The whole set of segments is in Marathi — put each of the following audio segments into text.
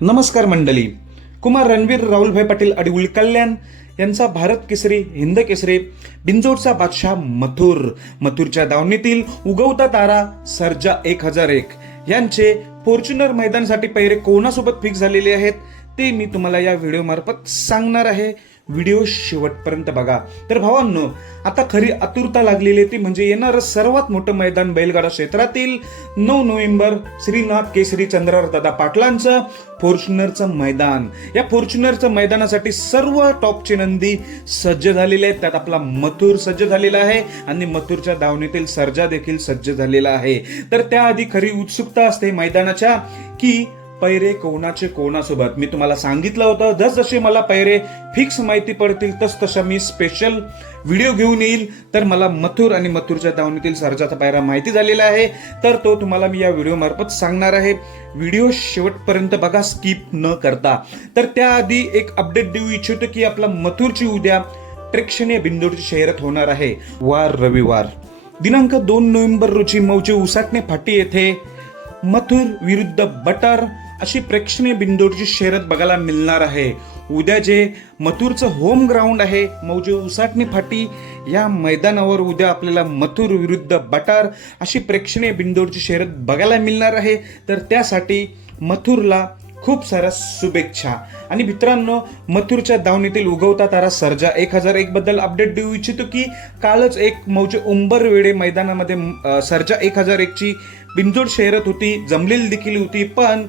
नमस्कार मंडळी. कुमार रणवीर राहुलभाई पाटील आणि कल्याण यांचा भारत केसरी हिंद केसरी बिंजोडचा बादशाह मथुर. मथुरच्या दावणीतील उगवता तारा सर्जा एक हजार एक. यांचे फॉर्च्युनर मैदानासाठी पैरे कोणासोबत फिक्स झालेले आहेत ते मी तुम्हाला या व्हिडिओमार्फत सांगणार आहे. व्हिडिओ शेवटपर्यंत बघा. तर भावांनो आता खरी आतुरता लागलेली आहे ती म्हणजे येणारं सर्वात मोठं मैदान बैलगाडा क्षेत्रातील नऊ नोव्हेंबर श्रीनाथ केसरी चंद्रार दादा पाटलांचं फॉर्च्युनरचं मैदान. या फॉर्च्युनरचं मैदानासाठी सर्व टॉपचे नंदी सज्ज झालेले आहेत. त्यात आपला मथुर सज्ज झालेला आहे आणि मथुरच्या दावणीतील सर्जा देखील सज्ज झालेला आहे. तर त्याआधी खरी उत्सुकता असते मैदानाच्या की पैरे कोणाचे कोणासोबत? मी तुम्हाला सांगितलं होतं जस जसे मला पैरे फिक्स माहिती पडतील तस तशा मी स्पेशल व्हिडिओ घेऊन येईल. तर मला मथुर आणि मथुरच्या दावणीतील सर्जाचा पायरा माहिती झालेला आहे. तर तो तुम्हाला मी या व्हिडिओमार्फत सांगणार आहे. व्हिडिओ शेवटपर्यंत बघा स्किप न करता. तर त्याआधी एक अपडेट देऊ इच्छितो की आपला मथुरची उद्या प्रेक्षणीय बिंदूरची शहरात होणार आहे. वार रविवार. दिनांक दोन नोव्हेंबर रोजी मौजे उसाटणे फाटी येथे मथुर विरुद्ध बटर अशी प्रेक्षणीय बिंदोडची शर्यत बघायला मिळणार आहे. उद्या जे मथुरचं होम ग्राउंड आहे मौजे उसाटणी फाटी या मैदानावर उद्या आपल्याला मथुर विरुद्ध बटार अशी प्रेक्षणीय बिंदोरची शर्यत बघायला मिळणार आहे. तर त्यासाठी मथुरला खूप साऱ्या शुभेच्छा. आणि मित्रांनो मथुरच्या दावणीतील उगवता तारा सर्जा एक हजार एक बद्दल अपडेट देऊ इच्छितो की कालच एक मौजे उंबरवेडे मैदानामध्ये सर्जा एक हजार एकची बिंजोड शर्यत होती जमलेली देखील होती पण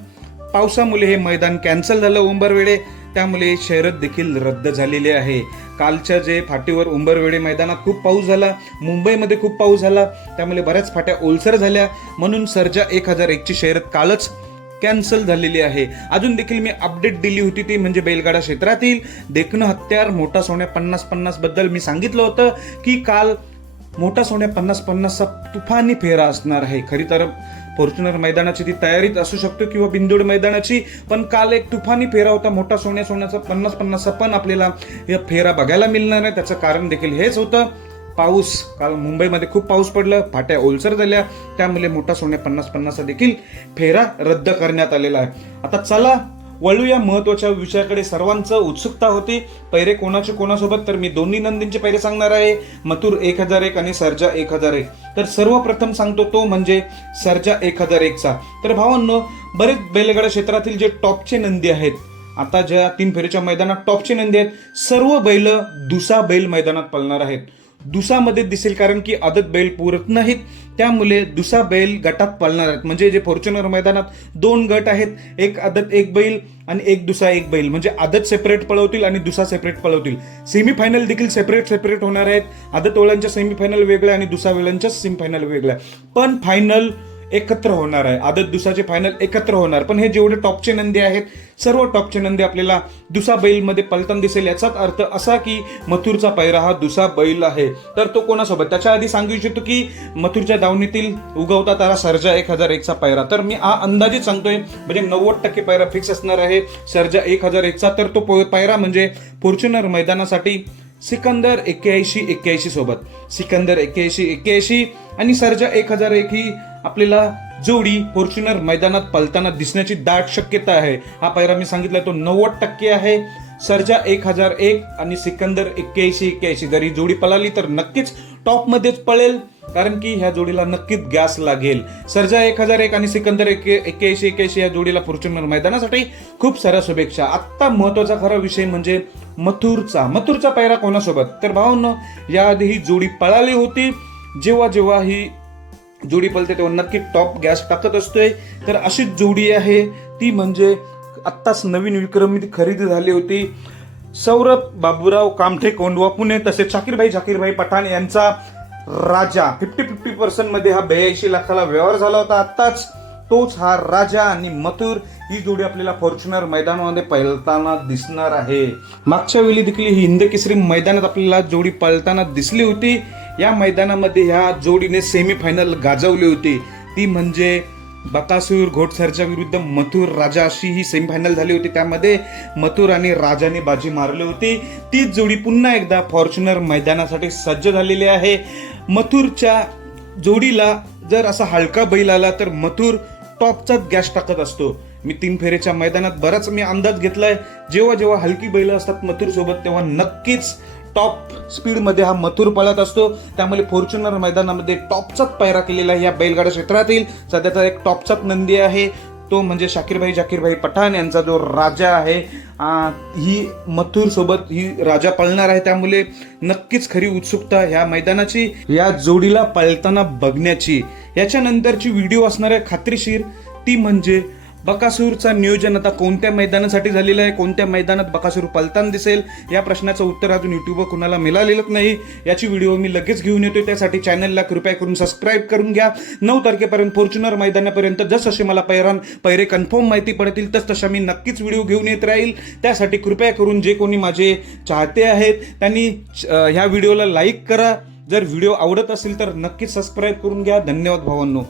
पावसामुळे हे मैदान कॅन्सल झालं उंबरवेडे. त्यामुळे शर्यत देखील रद्द झालेली आहे. कालच्या जे फाटीवर उंबरवेडे मैदानात खूप पाऊस झाला मुंबईमध्ये खूप पाऊस झाला त्यामुळे बऱ्याच फाट्या ओलसर झाल्या. म्हणून सर्जा एक हजार एकची शर्यत कालच कॅन्सल झालेली आहे. अजून देखील मी अपडेट दिली होती ती म्हणजे बैलगाडा क्षेत्रातील देखणं हत्यार मोठा सोन्या पन्नास पन्नासबद्दल मी सांगितलं होतं की काल मोठा सोन्या पन्नास पन्नासचा तुफानी फेरा असणार आहे. खरी तर फॉर्च्युनर मैदानाची ती तयारीच असू शकतो किंवा बिंदोड मैदानाची पण काल एक तुफानी फेरा होता मोठा सोन्या सोन्याचा पन्नास पन्नासचा पण आपल्याला या फेरा बघायला मिळणार आहे. त्याचं कारण देखील हेच होतं. पाऊस काल मुंबईमध्ये खूप पाऊस पडलं फाट्या ओलसर झाल्या. त्यामुळे मोठा सोन्या पन्नास पन्नासचा देखील फेरा रद्द करण्यात आलेला आहे. आता चला वळू या महत्त्वाच्या विषयाकडे. सर्वांचं उत्सुकता होती. पैरे कोणाचे कोणासोबत? तर मी दोन्ही नंदींचे पैरे सांगणार आहे. मथुर एक हजार एक आणि सर्जा एक हजार एक. तर सर्वप्रथम सांगतो तो म्हणजे सर्जा एक हजार एकचा. तर भावांनो बरेच बैलगाडा क्षेत्रातील जे टॉपचे नंदी आहेत आता ज्या तीन फेरीच्या मैदानात टॉपचे नंदी आहेत सर्व बैल दुसा बैल मैदानात पळणार आहेत. दुसामध्ये दिसेल कारण की आदत बैल पुरत नाहीत. त्यामुळे दुसा बैल गटात पळणार आहेत. म्हणजे जे फॉर्च्युनर मैदानात दोन गट आहेत. एक आदत एक बैल आणि एक दुसा एक बैल. म्हणजे आदत सेपरेट पळवतील आणि दुसा सेपरेट पळवतील. सेमीफायनल देखील सेपरेट सेपरेट होणार आहेत. आदत ओळ्यांच्या सेमीफायनल वेगळ्या आणि दुसा वेळांच्या सेमीफायनल वेगळ्या. पण फायनल एकत्र होणार आहे. आदत दुसाचे फायनल एकत्र होणार. पण हे जेवढे टॉपचे नंदी आहेत सर्व टॉपचे नंदी आपल्याला दुसा बैलमध्ये पलताना दिसेल. याचाच अर्थ असा की मथुरचा पैरा हा दुसा बैल आहे. तर तो कोणासोबत? त्याच्या आधी सांगू इच्छितो की मथुरच्या दावणीतील उगवता तारा सर्जा एक हजार एकचा पैरा. तर मी हा अंदाजित सांगतोय म्हणजे नव्वद टक्के पैरा फिक्स असणार आहे. सर्जा एक हजार एकचा तर तो पैरा म्हणजे फॉर्च्युनर मैदानासाठी सिकंदर एक्क्याऐंशी एक्क्याऐंशी सोबत. सिकंदर एक्क्याऐंशी एक्क्याऐंशी आणि सर्जा एक हजार एक ही आपल्याला जोडी फॉर्च्युनर मैदानात पलताना दिसण्याची दाट शक्यता आहे हा पायरा मी सांगितला तो नव्वद टक्के आहे. सर्जा एक हजार एक आणि सिकंदर एक्क्याऐंशी एक्क्याऐंशी. जर ही जोडी पळाली तर नक्कीच टॉपमध्येच पळेल कारण की ह्या जोडीला नक्कीच गॅस लागेल. सर्जा एक हजार एक आणि सिकंदर एक एक्क्याऐंशी एक्क्याऐंशी या जोडीला फॉर्च्युनर मैदानासाठी खूप साऱ्या शुभेच्छा. आत्ता महत्त्वाचा खरा विषय म्हणजे मथुरचा. मथुरचा पायरा कोणासोबत? तर भावांनो याआधी ही जोडी पळाली होती. जेव्हा जेव्हा ही जोडी पलते तेव्हा नक्की टॉप गॅस टाकत असतोय. तर अशीच जोडी आहे. ती म्हणजे आत्ताच नवीन विक्रमी खरेदी झाली होती. सौरभ बाबूराव कामठे कोंडवा पुणे तसेच शाकीरभाई झाकीरभाई पठाण यांचा राजा. फिफ्टी फिफ्टी पर्सेंटमध्ये हा ब्याऐंशी लाखाला व्यवहार झाला होता. आत्ताच तोच हा राजा आणि मथुर ही जोडी आपल्याला फॉर्च्युनर मैदानामध्ये पळताना दिसणार आहे. मागच्या वेळी देखील ही हिंद केसरी मैदानात आपल्याला जोडी पळताना दिसली होती. या मैदानामध्ये ह्या जोडीने सेमीफायनल गाजवली होती. ती म्हणजे बकासूर घोटसरच्या विरुद्ध मथुर राजा अशी ही सेमीफायनल झाली होती. त्यामध्ये मथुर आणि राजाने बाजी मारली होती. तीच जोडी पुन्हा एकदा फॉर्च्युनर मैदानासाठी सज्ज झालेली आहे. मथुरच्या जोडीला जर असा हलका बैल आला तर मथुर टॉपचाच गॅस टाकत असतो. मी तीन फेरेच्या मैदानात बराच मी अंदाज घेतलाय. जेव्हा जेव्हा हलकी बैल असतात मथुर सोबत तेव्हा नक्कीच टॉप स्पीडमध्ये हा मथुर पळत असतो. त्यामुळे फॉर्च्युनर मैदानामध्ये टॉपचाच पायरा केलेला आहे या बैलगाडा क्षेत्रातील. सध्याचा एक टॉपचाच नंदी आहे. तो म्हणजे शाकीरभाई जाकीरभाई पठाण यांचा जो राजा आहे ही मथुरसोबत ही राजा पळणार आहे. त्यामुळे नक्कीच खरी उत्सुकता ह्या मैदानाची. या जोडीला पळताना बघण्याची. याच्यानंतरची व्हिडिओ असणार आहे खात्रीशीर ती म्हणजे बकासूरचा नियोजन आता कोणत्या मैदानासाठी झालेलं आहे? कोणत्या मैदानात बकासूर पलताना दिसेल? या प्रश्नाचं उत्तर अजून युट्यूबवर कुणाला मिळालेलं नाही. याची व्हिडिओ मी लगेच घेऊन येतोय. त्यासाठी चॅनलला कृपया करून सबस्क्राईब करून घ्या. नऊ तारखेपर्यंत फॉर्च्युनर मैदानापर्यंत जसजसे मला पैरान पैरे कन्फर्म माहिती पडतील तस तशा मी नक्कीच व्हिडिओ घेऊन येत राहील. त्यासाठी कृपया करून जे कोणी माझे चाहते आहेत त्यांनी ह्या व्हिडिओला लाईक करा. जर व्हिडिओ आवडत असेल तर नक्कीच सबस्क्राईब करून घ्या. धन्यवाद भावांनो.